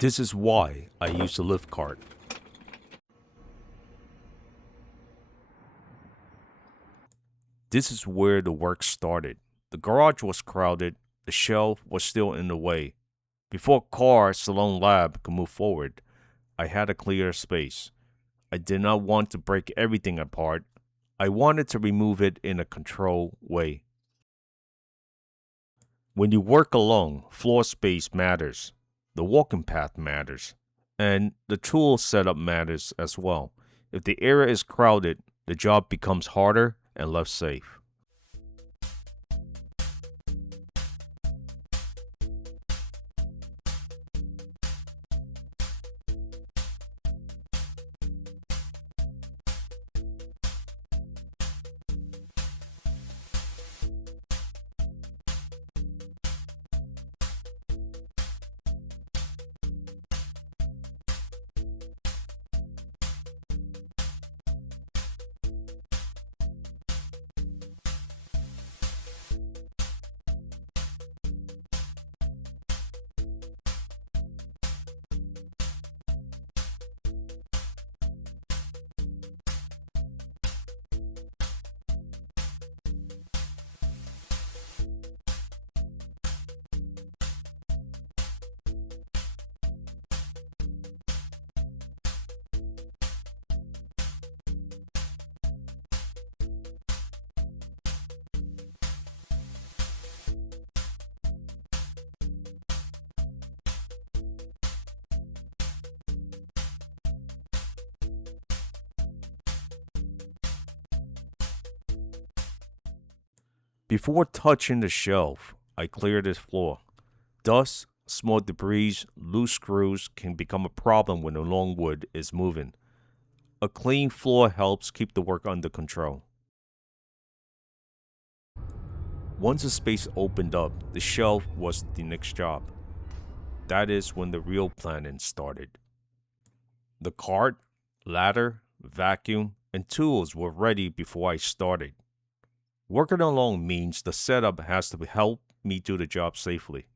This is why I use a lift cart. This is where the work started. The garage was crowded, the shelf was still in the way. Before Car Salon Lab could move forward, I had a clear space. I did not want to break everything apart. I wanted to remove it in a controlled way. When you work alone, floor space matters. The walking path matters. And the tool setup matters as well. If the area is crowded, the job becomes harder and less safe. Before touching the shelf, I cleared the floor. Dust, small debris, loose screws can become a problem when the longwood is moving. A clean floor helps keep the work under control. Once the space opened up, the shelf was the next job. That is when the real planning started. The cart, ladder, vacuum, and tools were ready before I started. Working alone means the setup has to help me do the job safely.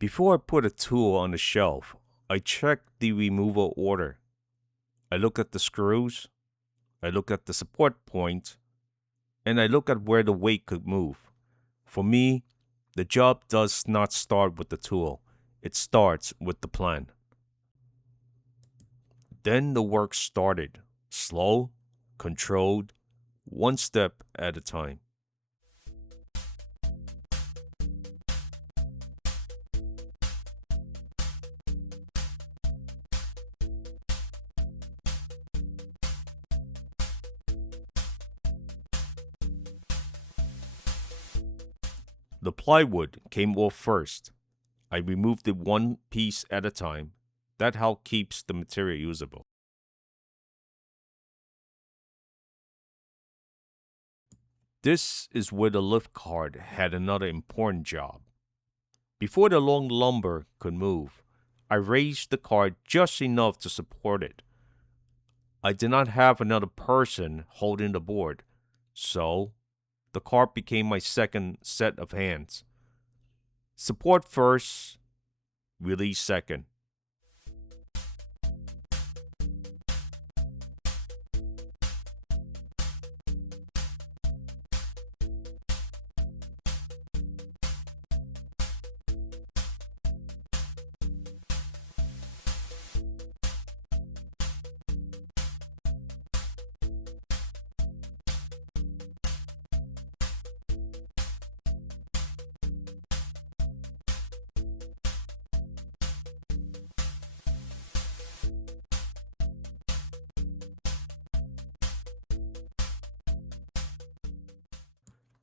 Before I put a tool on the shelf, I check the removal order. I look at the screws, I look at the support point, and I look at where the weight could move. For me, the job does not start with the tool, it starts with the plan. Then the work started, slow, controlled, one step at a time. The plywood came off first. I removed it one piece at a time. That how keeps the material usable. This is where the lift cart had another important job. Before the long lumber could move, I raised the cart just enough to support it. I did not have another person holding the board, so the cart became my second set of hands. Support first, release second.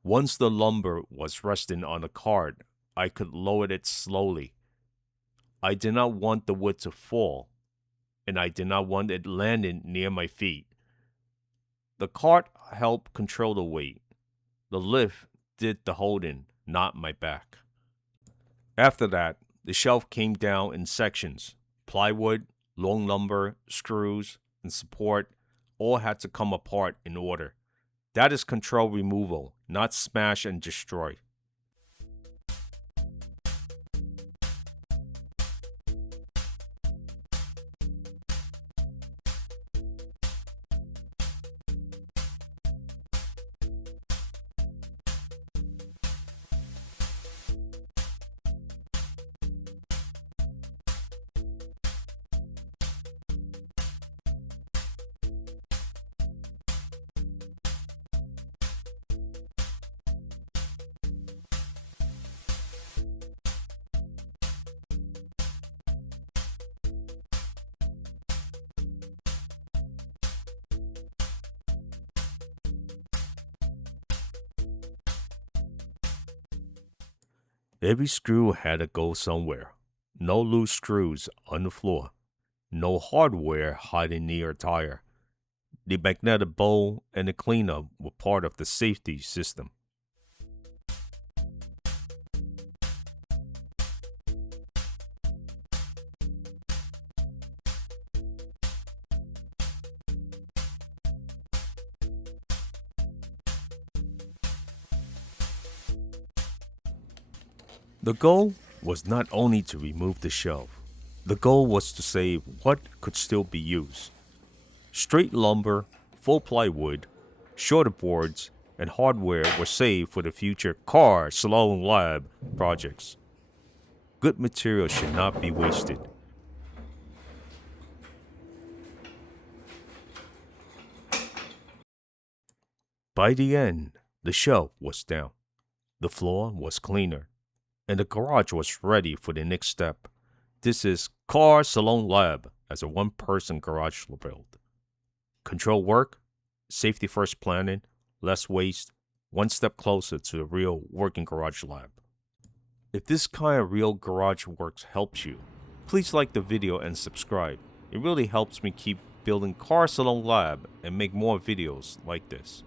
Once the lumber was resting on the cart, I could lower it slowly. I did not want the wood to fall, and I did not want it landing near my feet. The cart helped control the weight. The lift did the holding, not my back. After that, the shelf came down in sections. Plywood, long lumber, screws, and support all had to come apart in order. That is control removal, not smash and destroy. Every screw had to go somewhere. No loose screws on the floor. No hardware hiding near a tire. The magnetic bowl and the cleaner were part of the safety system. The goal was not only to remove the shelf, the goal was to save what could still be used. Straight lumber, full plywood, shorter boards, and hardware were saved for the future Car Salon Lab projects. Good material should not be wasted. By the end, the shelf was down, the floor was cleaner, and the garage was ready for the next step. This is Car Salon Lab as a one-person garage build. Control work, safety first planning, less waste, one step closer to a real working garage lab. If this kind of real garage works helps you, please like the video and subscribe. It really helps me keep building Car Salon Lab and make more videos like this.